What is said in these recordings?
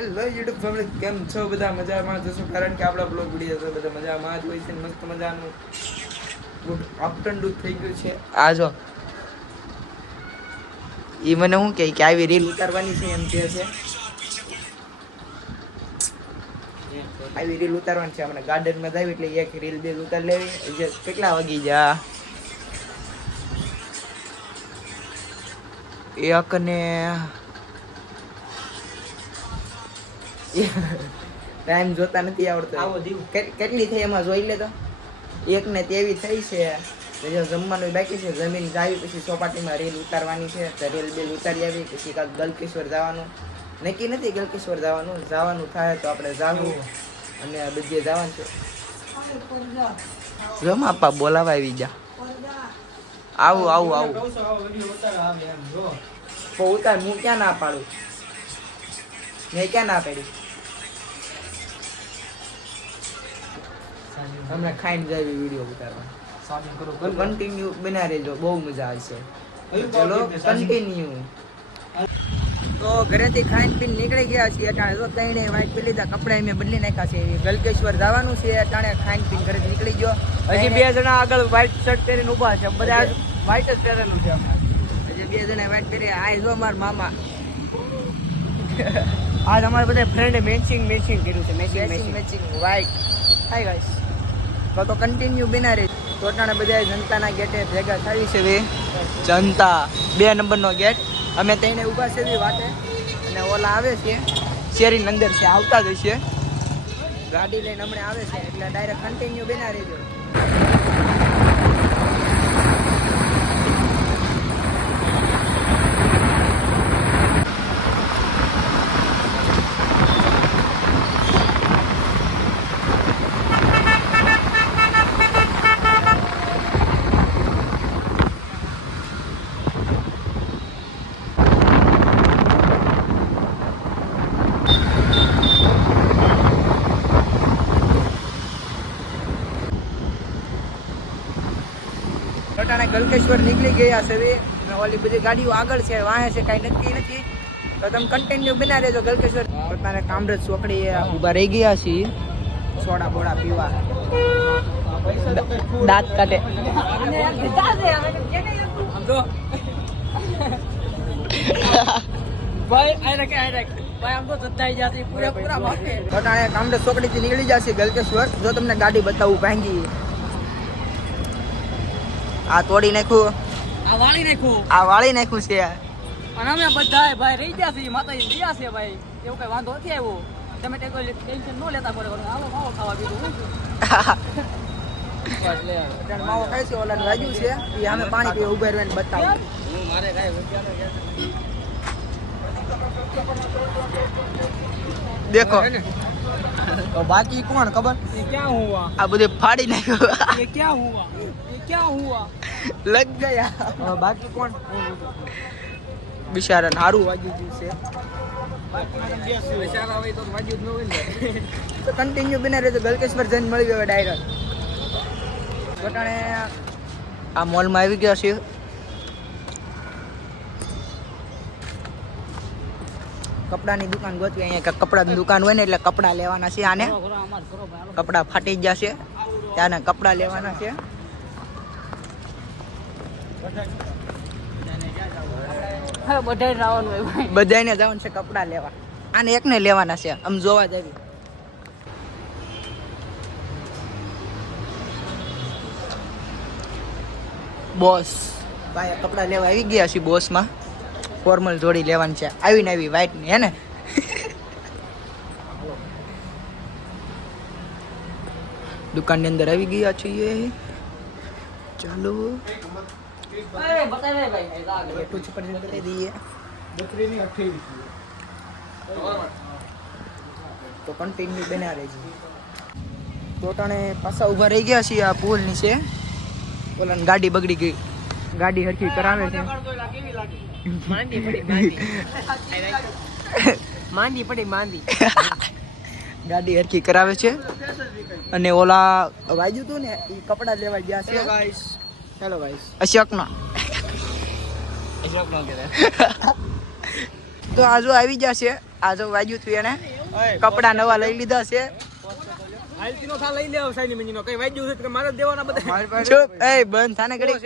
Hello YouTube family, કેમ છો? બધા મજામાં જશો, કારણ કે આપણા બ્લોગ વિડીયો છે બધા મજામાં જ હોય છે. મસ્ત મજાનું ગુડ આફ્ટરનૂન થઈ ગયું છે. આ જો એ મને શું કહે કે આવી રીલ ઉતારવાની છે, એમ કહે છે. આવી રીલ ઉતારવાની છે. આપણે ગાર્ડનમાં જાય એટલે એક રીલ બે ઉતાર લેવી. કેટલા વાગી જા એક ને ટાઈમ જોતા નથી આવડતો. કેટલી થઈ એમાં જોઈ લે તો. 1:23 થઈ છે. જમવાનું બાકી છે. જમીન જાવી પછી ચોપાટીમાં રીલ ઉતારવાની છે. તો રીલ બેલ ઉતારી આવી પછી કાંક ગલકેશ્વર જવાનું નક્કી નથી. ગલકેશ્વર જવાનું થાય તો આપણે જાવું અને બધી જવાનું છે. જો માપા બોલાવા આવી જા. આવું ઉતાર. હું ક્યાં ના પાડું? મેં ક્યાં ના પાડી? હમણાં ખાઈને જાય વિડીયો ઉતારવા. કન્ટિન્યુ બના રહેજો, બહુ મજા આવશે. ચલો કન્ટિન્યુ. તો ઘરેથી ખાઈને પીને નીકળી ગયા છીએ. અટાણે જો ત્રણે વાઈટ પી લીધા, કપડા મેં બદલી નાખ્યા છે. ગલકેશ્વર જવાનું છે. અટાણે ખાઈને પીને ઘરે નીકળી ગયો. હજી 2 જણા આગળ વ્હાઈટ શર્ટ પહેરીને ઊભા છે. બધા વ્હાઈટ જ પહેરેલું છે. હજી 2 જણા વ્હાઈટ પહેરી. આ જો મારા મામા. આજ અમારે બધા ફ્રેન્ડે મેચિંગ કર્યું છે. Matching white. હાય ગાઈસ, તો કન્ટિન્યુ બિના રહી. ટોટાણા બધા જનતાના ગેટે ભેગા થઈ છે. જનતા 2 નંબરનો ગેટ. અમે તેને ઊભા છે વાટે અને ઓલા આવે છે શેરીની અંદર છે, આવતા જ છે. ગાડી લઈને હમણાં આવે છે એટલે ડાયરેક્ટ કન્ટિન્યુ બિના રહેજો. ગલકેશ્વર નીકળી ગયા છે. ઓલી બધી ગાડીઓ આગળ છે, વાહે છે, કાંઈ નક્કી નથી. તો તમે કન્ટિન્યુ બના રહેજો. ગલકેશ્વર પોતાને કામરેજ ચોકડી ઊભા રહી ગયા છીએ સોડા બોડા પીવા. દાંત કાઢે. કામરેજ ચોકડી થી નીકળી જશે ગલકેશ્વર. જો તમને ગાડી બતાવું ભાંગી. આ તોડી નાખ્યું, આ વાળી નાખ્યું છે. અને અમે બધા ભાઈ રહી ગયા છે. માતાજી ગયા છે ભાઈ, એવું કઈ વાંધો નથી આવ્યો. તમે ટેન્શન ન લેતા પડે. આવો ખાવા પીધું માવો ખાય છે. ઓલા રાજુ છે એ અમે પાણી પીવા ઉભા રહીને બતાવું. દેખો તો બાકી કોણ ખબર? ક્યાં હુઆ? આ બધું ફાડી નાખ્યું. क्या हुआ? લગ ગયા. બાકી કોણ? બિચારા હારું વાગ્યું છે. તો કન્ટિન્યુ બને રહે. તો ગલકેશ્વર જઈને મળી ગયો ડાયરેક્ટ. વટાણે આ મોલમાં આવી ગયા છે. કપડાની દુકાન ગોતવી. અહીંયા કપડાની દુકાન હોય ને એટલે કપડા લેવાના છે. આને કપડા ફાટી જ જશે, ત્યાંના કપડા લેવાના છે. બધાને જવાનું છે કપડા લેવા. આને એકને લેવાના છે. આમ જોવા જવી. બોસ ભાઈ કપડા લેવા આવી ગયા છે. બોસમાં ફોર્મલ જોડી લેવાની છે. આવીને આવી વ્હાઈટ ની હે ને. દુકાનની અંદર આવી ગયા છીએ. ચાલો તો કન્ટિન્યુ બના રહેજો. ટોટાણે પાછા ઉભા રહી ગયા છીએ આ પુલ નીચે. ઓલા ગાડી બગડી ગઈ. ગાડી હરખી કરાવે છે. માંદી પડી. ગાડી હરખી કરાવે છે. અને ઓલા વાજ્યું તું ને એ કપડા લેવા ગયા છે. Hello guys. અશોકનો તો આજુ આવી જશે આ જો વાગ્યું થયું એને કપડા નવા લઈ લીધા છે. હાલતીનો થા લઈ લેવો સાઈની મિનીનો કઈ વાગ્યું છે કે મારે દેવાના બધા. ચૂપ એ બંધ થાને ઘડી.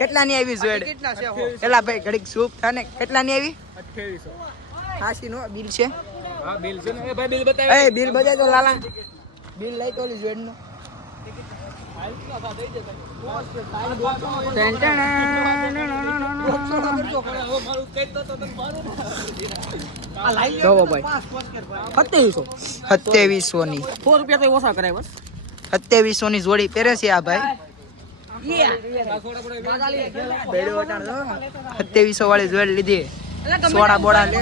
કેટલાની આવી જોડ એલા ભાઈ ઘડીક ચૂપ થાને. કેટલાની આવી? 2800. ખાસી નો બિલ છે. હા બિલ છે ને એ ભાઈ બિલ બતાવ. એ બિલ બતાવ તો લાલા. બિલ લઈ તો ઓલી જોડ નો. હાલતીનો થા દઈ દે જો ભાઈ 2700 ની 4 રૂપિયા તો ઓછા કરાય બસ. 2700 ની જોડી પહેરે છે આ ભાઈ. 2700 વાળી જોડી લીધી. સોડા બોડા લે છે.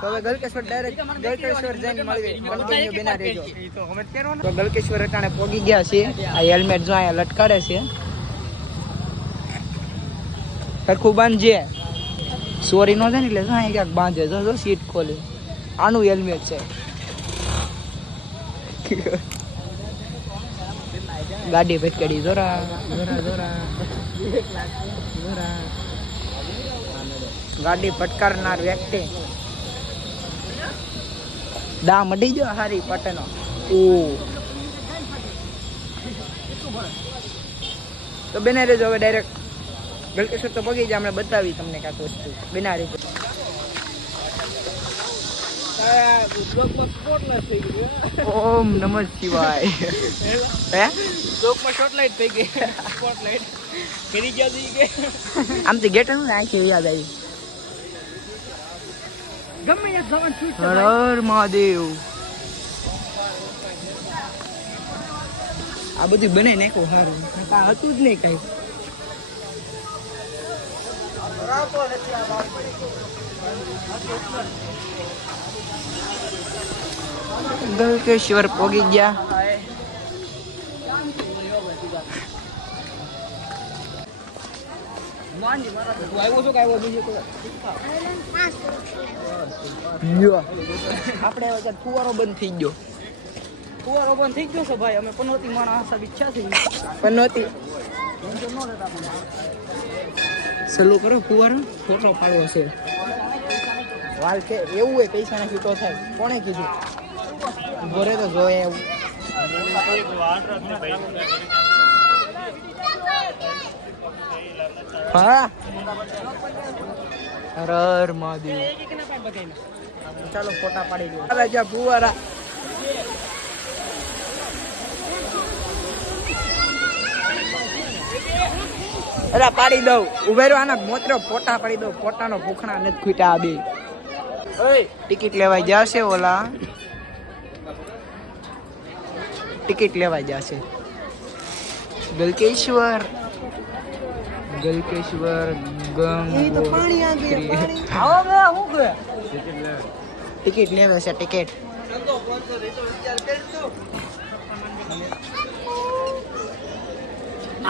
તો હવે ગલકેશ્વર ડાયરેક્ટ ગલકેશ્વર જઈને મળીએ. કન્ટિન્યુ બના રહેજો. તો ગલકેશ્વર અટાણે પોગી ગયા છે. આ હેલ્મેટ જો અહીંયા લટકાડે છે. સરખું બાંધજે. સોરી નો છે ને એટલે જો અહીંયા ક્યાંક બાંધે. જો સીટ ખોલી. આનું હેલ્મેટ છે. ગાડી ભટકાડી જોરા જોરા જોરા જોરા. ગાડી ફટકારનાર વ્યક્તિ દા મડી ગયો હારી પટનો. ઓ તો બેને રેજો હવે ડાયરેક્ટ ગલકેશ્વર તો પગી જાય. હમણાં બતાવી તમને કાંઈક વસ્તુ બેના રેજો. ઓમ નમઃ શિવાય. હે ચોકમાં શોર્ટલાઇટ થઈ ગઈ. સ્પોટલાઇટ કરી ગયા દી કે આમ તો ગેટ નું આંખી યાદ આવી. ગમે યાર જવાન છૂટ હર હર મહાદેવ. આ બધું બનાવી નાખ્યું સારું. હતું જ નહીં કઈ. ગલકેશ્વર પોગી ગયા. આપણે ફુવારો બંધ થઈ ગયો. ફુવારો બંધ થઈ ગયો છે ભાઈ. અમે પનોતી માણસ ઈચ્છા થઈ પનોતી સલું કરો ફુવારો. ફોટો પાડવો છે. વાલ છે એવું હોય પૈસા નાખી તો થાય. કોણે કીધું? ઘરે તો જોયે એવું. હા હર હર મહાદેવ. ચાલો ફોટા પાડી દો. ચાલો જ્યાં ફુવારા. અરે પાડી દઉં. ઉભેરો આના મોતરો ફોટા પાડી દઉં. ફોટાનો ભૂખણા નથી ખૂટ્યા બે. ટિકિટ લેવાઈ જશે. ઓલા ટિકિટ લેવાઈ જશે. ગલકેશ્વર ગલકેશ્વર ટિકિટ લેવે છે. ટિકિટ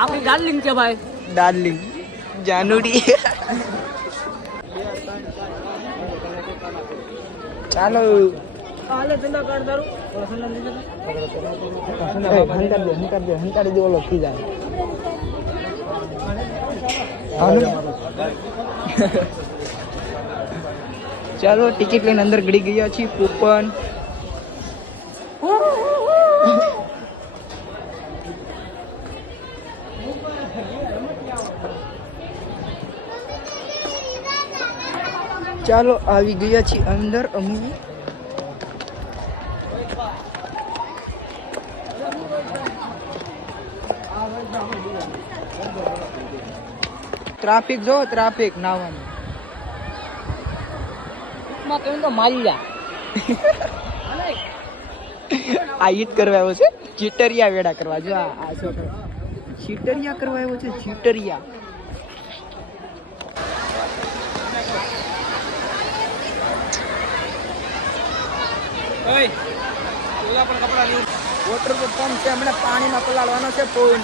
આપણી ડાર્લિંગ છે ભાઈ. ડાર્લિંગ જાનુડી. ચાલો હંકારી દો. ઓલો ખી જાય. ચાલો ટિકિટ લઈને અંદર ગળી ગયા છીએ. કૂપન ચાલો આવી ગયા છીએ અંદર અમે. ટ્રાફિક જો ટ્રાફિક નાવાનું. તો માલિયા આ ઈટ કરવા આવ્યો છે. ચીટરિયા વેડા કરવા. જો આ છોકરો ચીટરિયા કરવા આવ્યો છે. ચીટરિયા. વોટર પંપ છે. હમણાં પાણીમાં પલાળવાનો છે. ફોન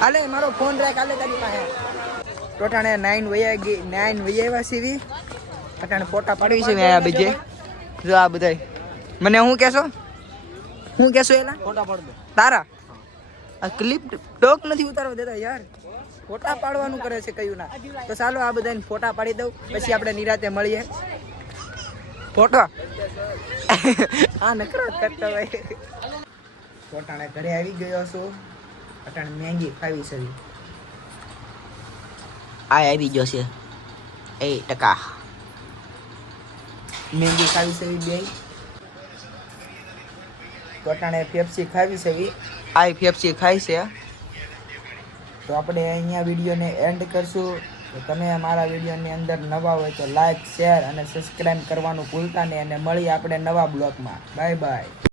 હાલે મારો ફોન રાખ. હાલે તારી પાસે ટોટાણે 9 વયા ગઈ. 9 વયા સીવી અટાણે ફોટા પાડવી છે મેં આ બીજે જો આ બધાય મને હું કહેશો એલા ફોટા પાડ દો તારા આ ક્લિપ ડોક નથી ઉતારવા દેતા યાર ફોટા પાડવાનું કરે છે કયું ના તો ચાલો આ બધાને ફોટા પાડી દઉં પછી આપણે નિરાતે મળીએ ફોટો આ નકરા કરતા ભાઈ ફોટાને ઘરે આવી ગયો છું અટાણે મેંગી ખાવી છે આ આવી ગયો છે 8% મેંગી ખાવી છે બે અટાણે પેપ્સી ખાવી છે આ પેપ્સી ખાઈ છે તો આપણે અહીંયા વિડીયોને એન્ડ કરશું તો તમે મારા વિડીયોની અંદર નવા હોય તો લાઈક શેર અને સબસ્ક્રાઈબ કરવાનું ભૂલતા નહીં અને મળીએ આપણે નવા બ્લોગમાં બાય બાય